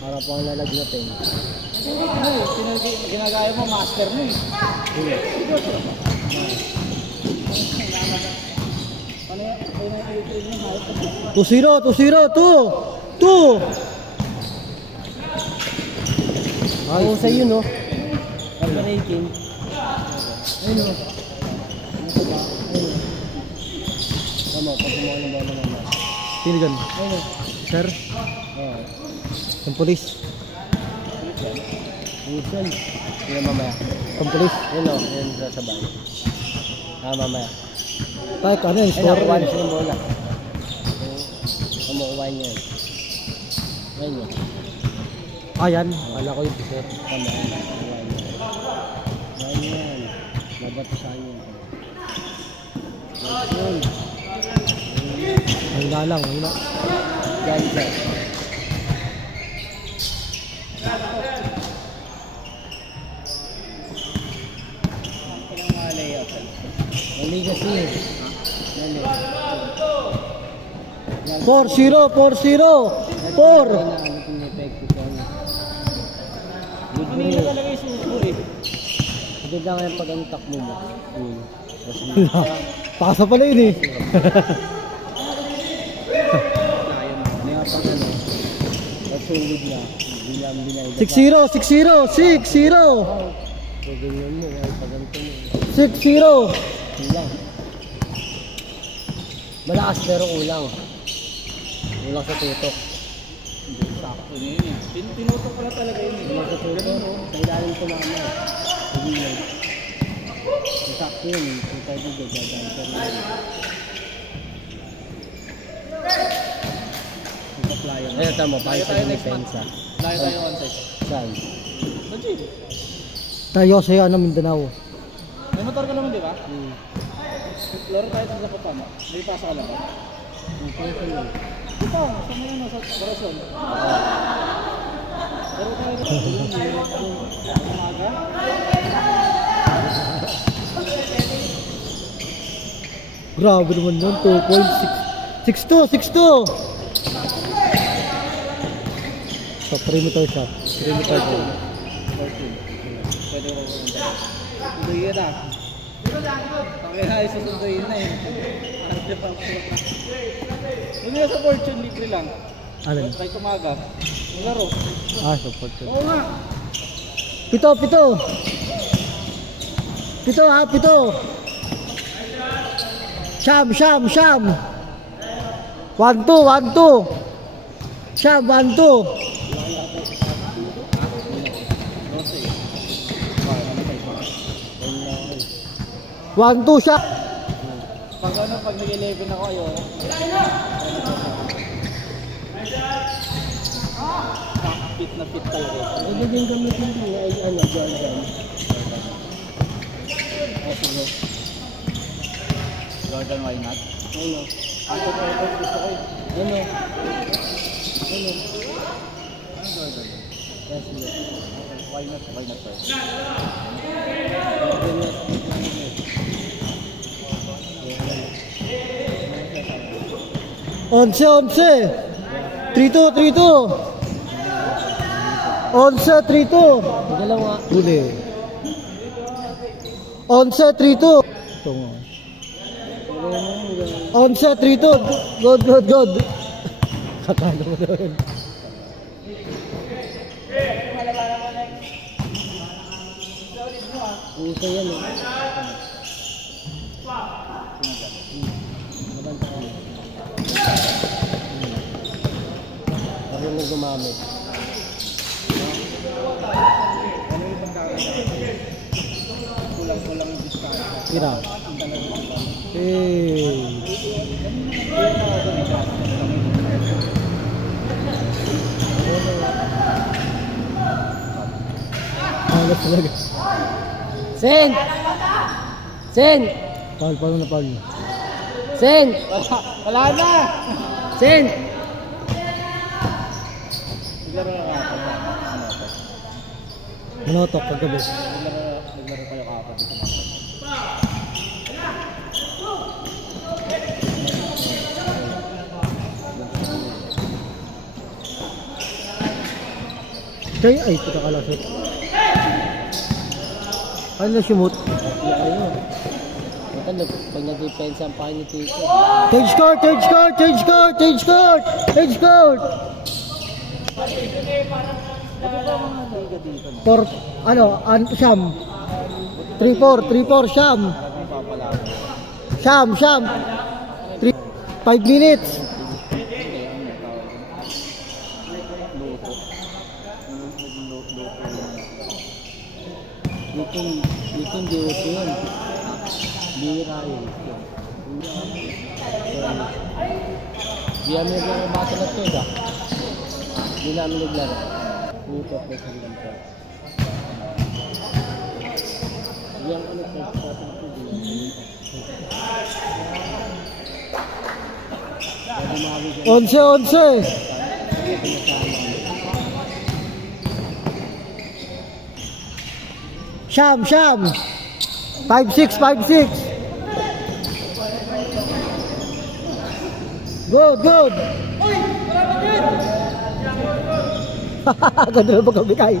Para po ang lalagnatin. Ginagaya mo, master mo eh. 2-0, 2-0, 2! Ay, sa iyo, no? Pag-rating. Ayun, no? Ano ba? Ayun. Tama, pag kumuha ng bola naman. Sino dyan? Ayun, no? Sir? Oo. Ang polis. Minsan. Sino mamaya? Ang polis? Ayun, no? Ayun sa sabay. Mamaya. Tayo ka na, score. Ayun, nakuha na siya ng bola. Kumukuha niya yun. Ayun, no? Ayan, wala ko yung sir. Tama, ayan. Nabato sa inyo. Wala lang, wala. Yan, sir. Mali kasi. 4-0, 4-0. 4. Hindi na talaga yung suso eh. Hindi lang yung pag-antak mo mo. Pasa pala yun eh. Kaya pag ano, nasulog na. 6-0, 6-0, 6-0. Ganyan mo, ay paganto mo. 6-0. Kulang. Malakas pero kulang. Kulang sa tutok. Sakto na yun eh. Tinutok ko na talaga yun eh. Kulang sa tutok. Sa ilalim ko naman. Sakto yun. Kung tayo dito, gagawin ko rin. Ayun, tama. Paano sa yung defensa? Layo tayo onside. Saan? Legit. Tayo sa Mindanao. May motor ka naman di ba? Laro tayo sa Zapopan. May pasa ka lang ba? Ito, sa mga nasa Corazon. Laro tayo sa umaga. Grabe naman yun, 2.6. 6-2, 6-2. So, perimeter shot. Perimeter shot. Pwede ko kumanda. Sunduyin na. Okay na, susunduyin na eh. Yung nga sa Fortune, libre lang. Alin? Kahit umaga. Laro. Sa Fortune. Oo nga. Pito. Pito. Sham. 1-2. Sham, 1-2. 1-2 shot. Pag nag-11 ako, ayoko. Fit na fit talaga. Hindi din gamitin din ay Jordan. Jordan, why not? Ano? Ano gusto ko eh. Ano Jordan? Yes, Why not first? 11. 3-2. 11-3-2. Dalawa. Huli. 11-3-2. Ito nga. 11-3-2. Good. Katalo mo doon. Uso yan eh. Parang mo gumamit. Ano yung pagkakita? Kulang yung discount. Tira. Ayos talaga. Sen! Paul na Paul. Sen! Wala na! Sen! Naglaro na kapatid. Manotok kagabi. Naglaro kayo kapatid. Kaya ay, pagkakalasot. Ano na sumut? Ayun. Ito, pag nag-depensa ang pakin ni Tito. Change court! Change court! Change court! Change court! Change court! For, ano, Sham. 3-4, 3-4, Sham. Sham, Sham. 5 minutes. Dito di uso yun. Bira yun. Di namin naglaro bata na ito ba? Di namin naglaro. Dito po sa limpo. Yang ano po sa ito di namin. 11. Sham, Sham. 5-6, 5-6. Good, good. Ganda na pagkabigay.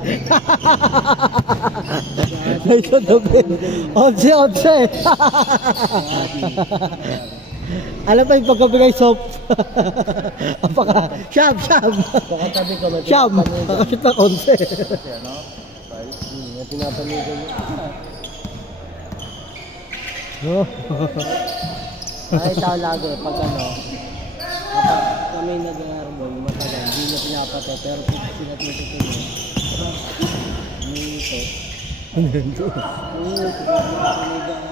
Nice on the bed. 11. Alam pa yung pagkabigay soft. Apaka, Sham, Sham. Sham, kakashoot ng 11. Pinapanigan niya. No. Ay, tao lagi. Pag ano, kapag kami nag-arbon, matagal, hindi niya pinapatay. Pero sila tututuloy. Nito. Ano yun to?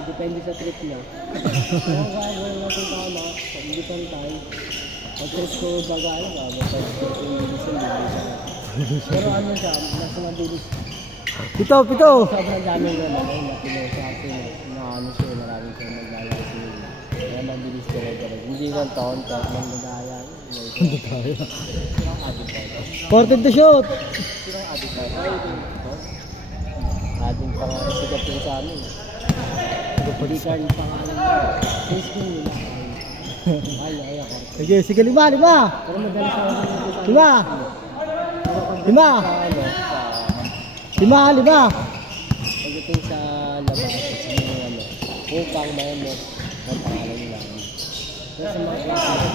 Depende sa trip niya. Kung gagawin natin tama, hindi pa tayo. Pag trip ko bagay, pag trip ko yung pero ano siya, nasa mabilis. Pito, pito. Sobrang daming naman ay napinuha sa akin na ano siya, maraming siya naglalaro siya. Kaya mabilis ka rin. Hindi lang taon, kahit mang nagaya. Hindi kaya. Silang adik tayo. 14 to shoot. Silang adik tayo. Adik pa nga sigat yung sa amin. Hindi ka rin pangalan mo. Facebook nila. Ay, ako. Sige, sige, 5. Pero madalas ako nito sa 5. Pagdating sa labas, sa mga ano, upang may mo, ang pangalan nila. Pero sa mga klase,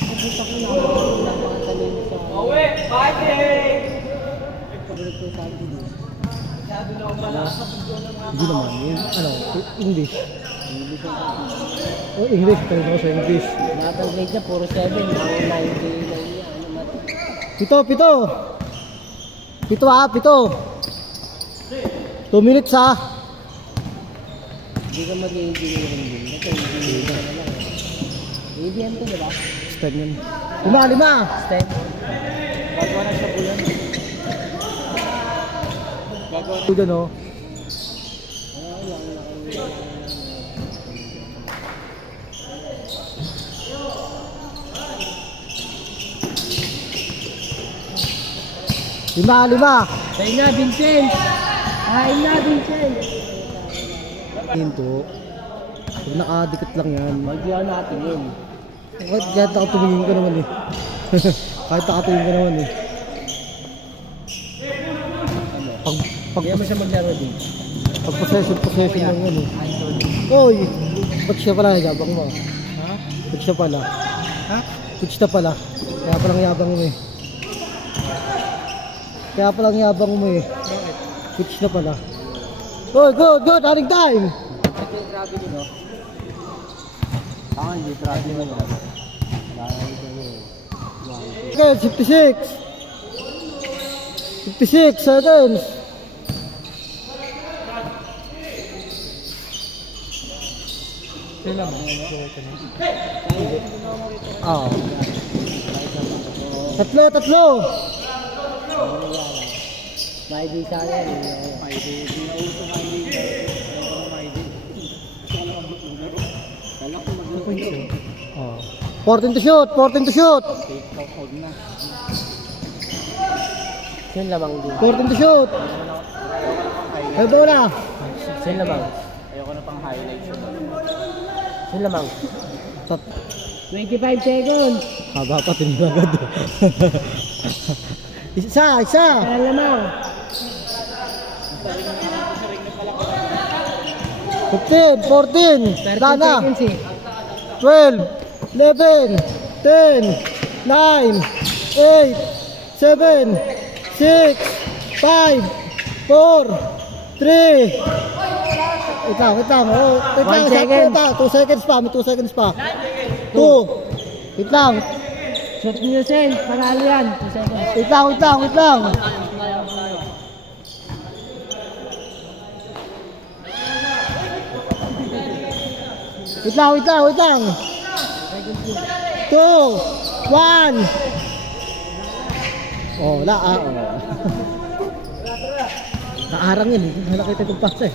nakita ko na napakatalino sa... Owe! Fighting! Paborit ko sa akin dito. Hindi naman, ano, English. English ang akin. Oh, English, pero ako sa English. Lahat ng grade niya, puro 7. Ako 9 grade lang niya. Ano mati? Pito. 7 7. 2 minutes ha. Hindi ka mag-i-engineering din. Ito, engineering ka na lang. ABM to, diba? STEM yun. 5. STEM. Gagawa na siya po yan. Gagawa na. Ito dyan o. Lima. Kain na, Vincent! Kain na, Vincent! Hinto. Pag nakadikit lang yan. Magdiyan natin yun. Kahit nakatumingin ka naman eh. Kahit nakatumingin ka naman eh. Kaya mo siya maglaro din. Pag possession lang yan eh. Oy! Ba't siya pala yabang mo? Ha? Ba't siya pala? Ha? Ba't siya pala? Kaya palang yabang mo eh. Kaya palang yabang mo eh. Bakit? Pitch na pala. Oh, good, running time! Ito yung grabe din, no? Hindi grabe mo yun. Okay, 56 seconds. Sila mo? Ah. Tatlo. May di sa akin. May di. Pinauso nga hindi. May di. Kala ko maglaro. 14 to shoot. Take out na. Saan lamang din? 14 to shoot. Ay, bola. Saan lamang? Ayoko na pang highlight. Saan lamang? 25 seconds. Haba pa, tinilagad. Isa. Kaya lamang. 15, 14, 30 Dana. seconds eh. 12, 11, 10, 9, 8, 7, 6, 5, 4, 3. Wait lang. Oh, wait 1 lang. second. 2 seconds pa. May 2 seconds pa. 2. Wait lang. Shoot nyo Sen, panalo yan. 2 seconds. Wait lang. Wait lang. 2, 1. Oh, wala oh. Naarang yun eh. Nakita kong pasa eh.